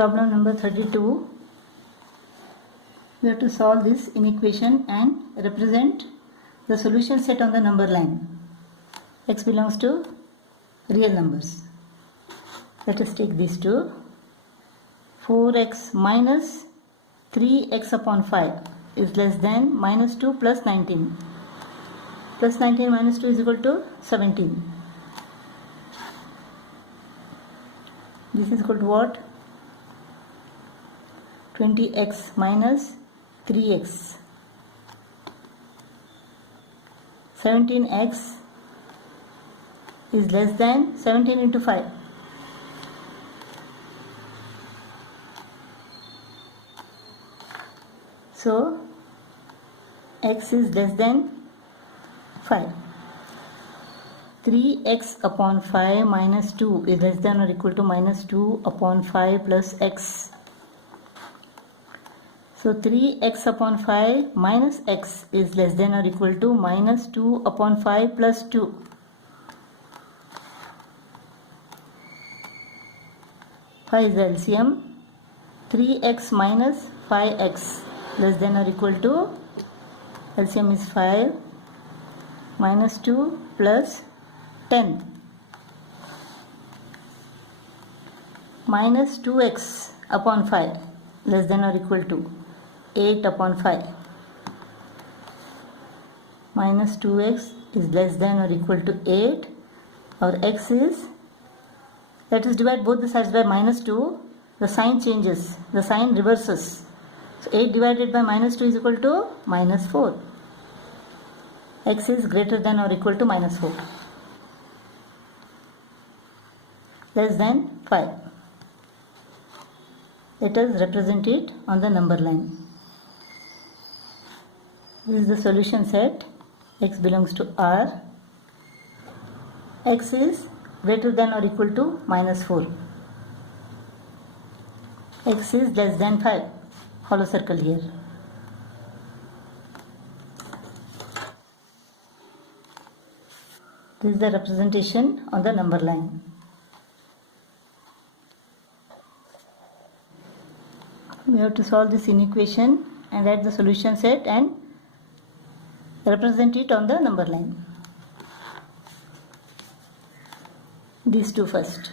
Problem number 32. We have to solve this inequation and represent the solution set on the number line. X belongs to real numbers. Let us take these two. 4x minus 3x upon 5 is less than minus 2 plus 19. Plus 19 minus 2 is equal to 17. This is equal to what? 20x minus 3x. 17x is less than 17 into 5. So x is less than 5. 3x upon 5 minus 2 is less than or equal to minus 2 upon 5 plus x. So 3x upon 5 minus x is less than or equal to minus 2 upon 5 plus 2. Is the LCM. 3x minus 5x less than or equal to LCM is 5 minus 2 plus 10 minus 2x upon 5 less than or equal to 8 upon 5 minus 2x is less than or equal to 8. Our x is, let us divide both the sides by minus 2. The sign changes, the sign reverses. So 8 divided by minus 2 is equal to minus 4. X is greater than or equal to minus 4. Less than 5. Let us represent it on the number line. This is the solution set. X belongs to R. X is greater than or equal to minus 4. X is less than 5. Hollow circle here. This is the representation on the number line. We have to solve this inequation and write the solution set and represent it on the number line. These two first.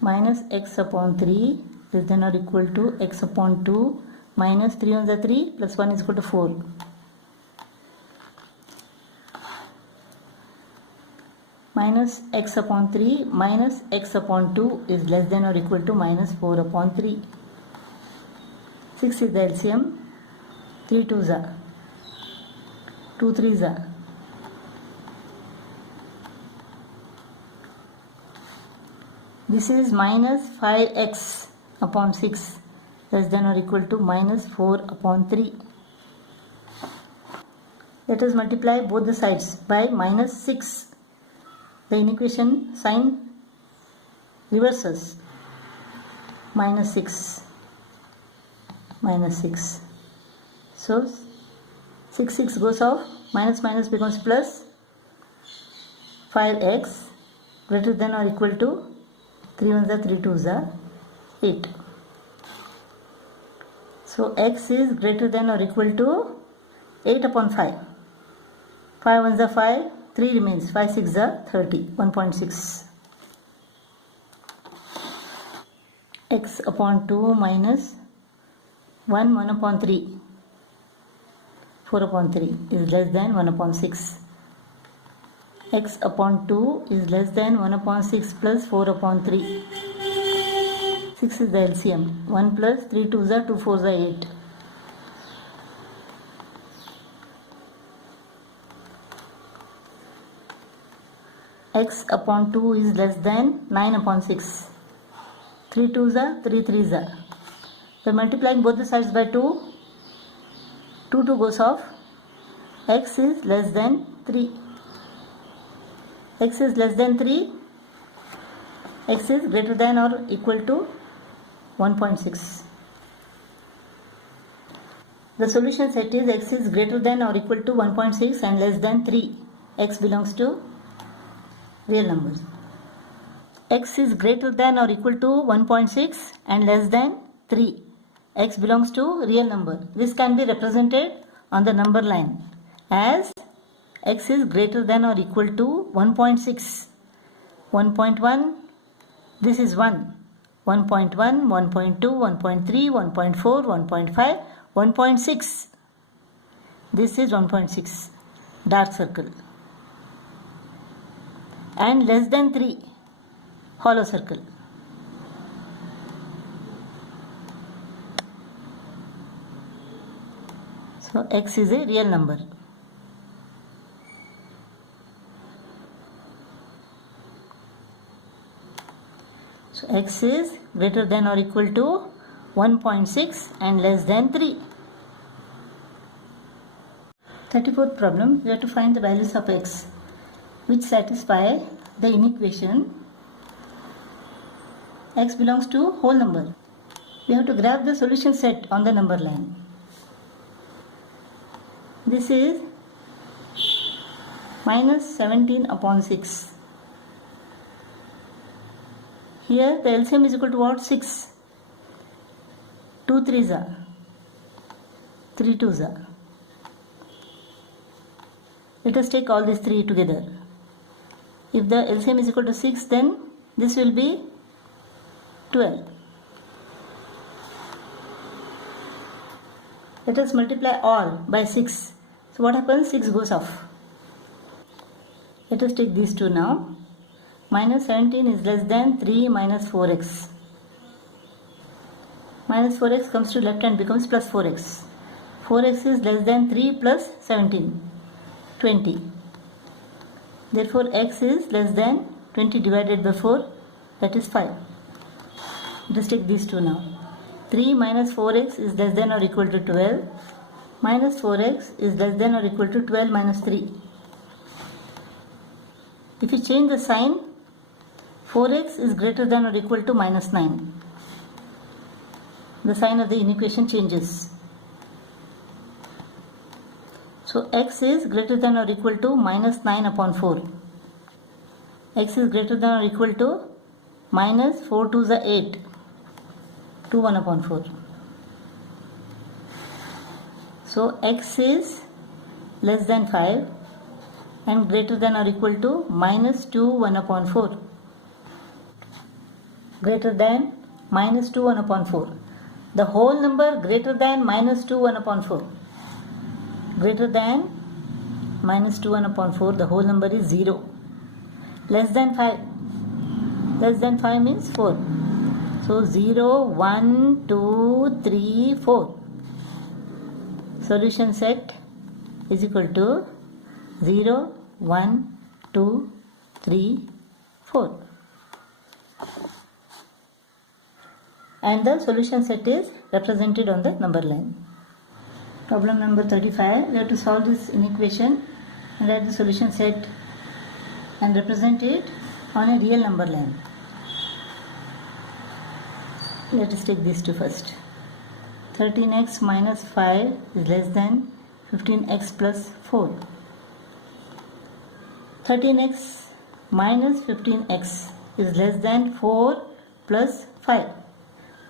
Minus x upon 3 less than or equal to x upon 2 minus 3 on the 3 plus 1 is equal to 4. Minus x upon 3 minus x upon 2 is less than or equal to minus 4 upon 3. 6 is the LCM. 3 2s are. 2 3s are. This is minus 5x upon 6 less than or equal to minus 4 upon 3. Let us multiply both the sides by minus 6. The inequation sign reverses. Minus 6. Minus 6. So 6 6 goes off. Minus minus becomes plus. 5x greater than or equal to 3 1s are 3 2s are 8. So x is greater than or equal to 8 upon 5. 5 1s are 5. 3 remains. 5 6 are 30. 1.6. X upon 2 minus 1 1 upon 3. 4 upon 3 is less than 1 upon 6. X upon 2 is less than 1 upon 6 plus 4 upon 3. 6 is the LCM. 1 plus 3 2s are 2 4s are 8. X upon 2 is less than 9 upon 6. 3 2s are 3 3s are. By multiplying both the sides by 2, 2 2 goes off. X is less than 3. X is less than 3. X is greater than or equal to 1.6. The solution set is x is greater than or equal to 1.6 and less than 3. X belongs to real numbers. x is greater than or equal to 1.6 and less than 3. X belongs to real number. This can be represented on the number line as x is greater than or equal to 1.6. 1.1, this is 1. 1.1, 1.2, 1.3, 1.4, 1.5, 1.6. This is 1.6, dark circle. And less than 3, hollow circle. So x is a real number. So x is greater than or equal to 1.6 and less than 3. 34th problem, we have to find the values of x which satisfy the inequation x belongs to whole number. We have to graph the solution set on the number line. This is minus 17 upon 6. Here the LCM is equal to what? 6. 2 3s are, 3 2s are. Let us take all these 3 together. If the LCM is equal to 6, then this will be 12. Let us multiply all by 6. So what happens? 6 goes off. Let us take these two now. Minus 17 is less than 3 minus 4x. Minus 4x comes to left and becomes plus 4x. 4x is less than 3 plus 17. 20. Therefore x is less than 20 divided by 4, that is 5. Let us take these two now. 3 minus 4x is less than or equal to 12. Minus 4x is less than or equal to 12 minus 3. If you change the sign, 4x is greater than or equal to minus 9. The sign of the inequation changes. So x is greater than or equal to minus 9 upon 4. X is greater than or equal to minus 4 to the 8. 2 1 upon 4. So x is less than 5 and greater than or equal to minus 2 1 upon 4. Greater than minus 2 1 upon 4. The whole number greater than minus 2 1 upon 4. Greater than minus 2 1 upon 4, the whole number is 0. Less than 5. Less than 5 means 4. So 0, 1, 2, 3, 4. Solution set is equal to 0, 1, 2, 3, 4. And the solution set is represented on the number line. Problem number 35, we have to solve this inequation and write the solution set and represent it on a real number line. Let us take these two first. 13x minus 5 is less than 15x plus 4. 13x minus 15x is less than 4 plus 5.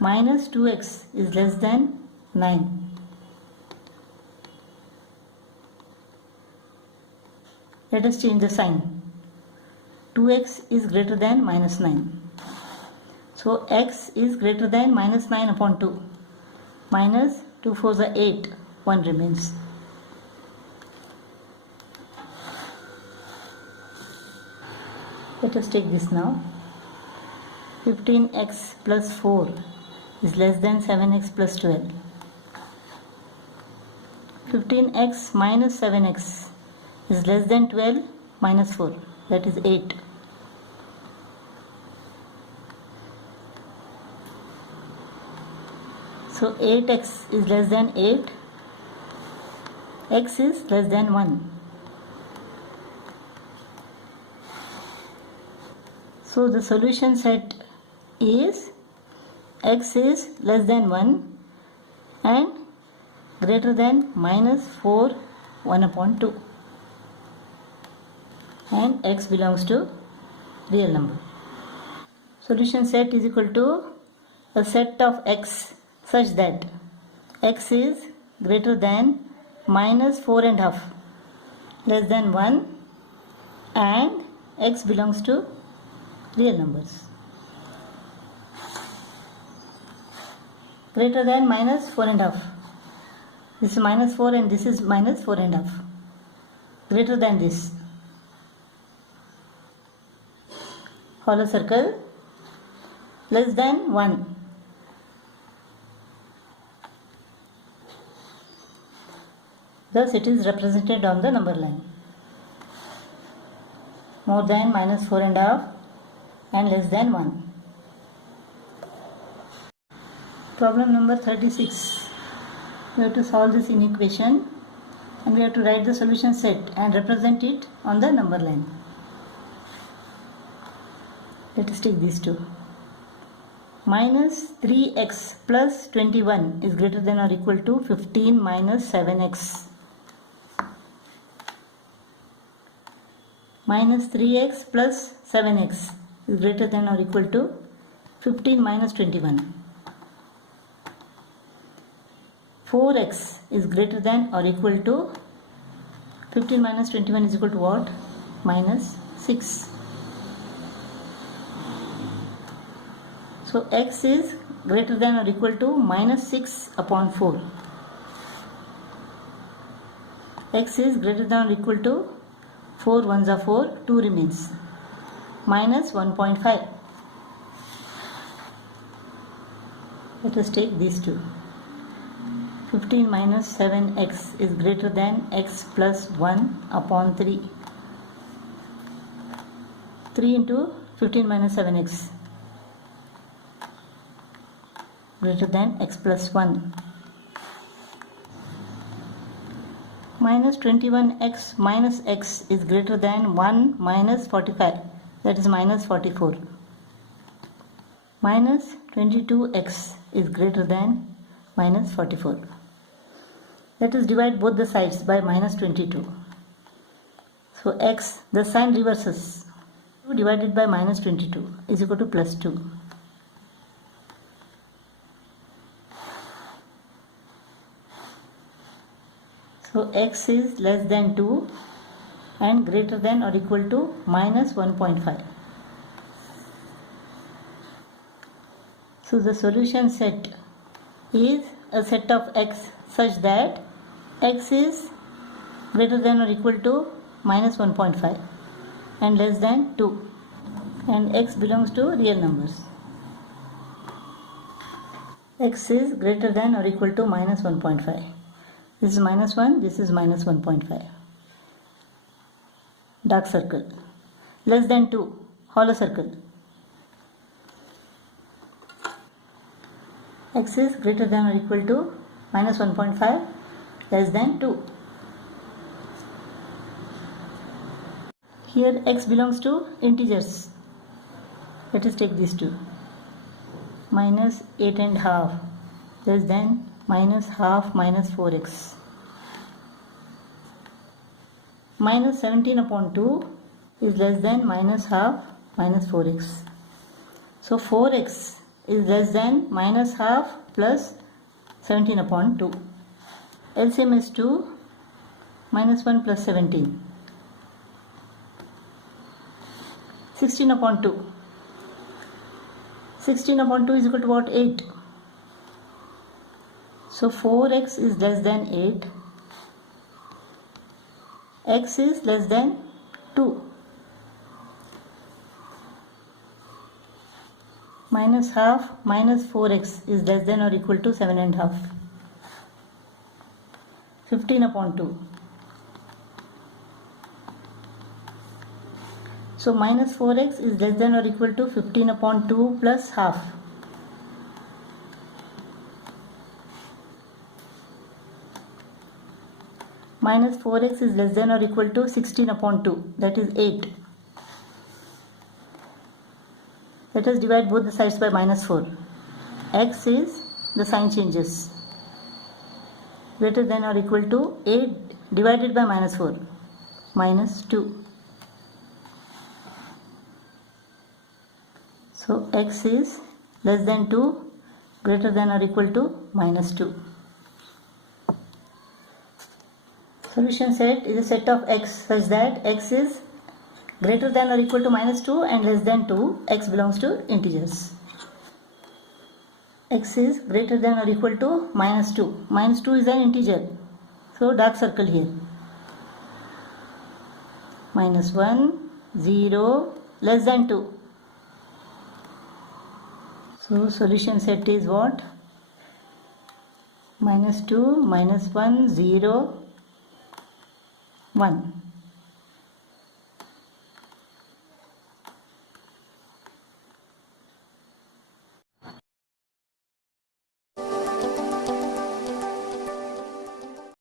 Minus 2x is less than 9. Let us change the sign. 2x is greater than minus 9. So x is greater than minus 9 upon 2. Minus 2 4s are 8. 1 remains. Let us take this now. 15x plus 4 is less than 7x plus 12. 15x minus 7x is less than 12 minus 4, that is 8. So 8x is less than 8. X is less than 1. So the solution set is x is less than 1 and greater than minus 4 1 upon 2. And x belongs to real number. Solution set is equal to a set of x such that x is greater than minus 4 and half, less than 1, and x belongs to real numbers. Greater than minus 4 and half. This is minus 4 and this is minus 4 and half. Greater than this. Hollow circle. Less than 1. Thus it is represented on the number line. More than minus 4 and half and less than 1. Problem number 36. We have to solve this inequation and we have to write the solution set and represent it on the number line. Let us take these two. Minus 3x plus 21 is greater than or equal to 15 minus 7x. Minus 3x plus 7x is greater than or equal to 15 minus 21. 4x is greater than or equal to 15 minus 21 is equal to what? Minus 6. So x is greater than or equal to minus 6 upon 4. X is greater than or equal to 4 ones are 4, 2 remains. Minus 1.5. Let us take these two. 15 minus 7x is greater than x plus 1 upon 3. 3 into 15 minus 7x greater than x plus 1. Minus 21x minus x is greater than 1 minus 45, that is minus 44. Minus 22x is greater than minus 44. Let us divide both the sides by minus 22. So x, the sign reverses. 2 divided by minus 22 is equal to plus 2. So x is less than 2 and greater than or equal to minus 1.5. So the solution set is a set of x such that x is greater than or equal to minus 1.5 and less than 2, and x belongs to real numbers. X is greater than or equal to minus 1.5. This is minus 1, this is minus 1.5. Dark circle. Less than 2, hollow circle. X is greater than or equal to minus 1.5, less than 2. Here x belongs to integers. Let us take these two. Minus 8 and half less than minus half minus 4x. Minus 17 upon 2 is less than minus half minus 4x. So 4x is less than minus half plus 17 upon 2. LCM is 2, minus 1 plus 17. 16 upon 2. 16 upon 2 is equal to what? 8. So 4x is less than 8. X is less than 2. Minus half minus 4x is less than or equal to 7 and half. 15 upon 2. So minus 4x is less than or equal to 15 upon 2 plus half. Minus 4x is less than or equal to 16 upon 2, that is 8. Let us divide both the sides by minus 4. X is, the sign changes. Greater than or equal to 8 divided by minus 4, minus 2. So x is less than 2, greater than or equal to -2. Solution set is a set of x such that x is greater than or equal to -2 and less than 2. X belongs to integers. X is greater than or equal to -2. -2 is an integer. So dark circle here. -1, 0, less than 2. So solution set is what? -2, -1, 0, 1.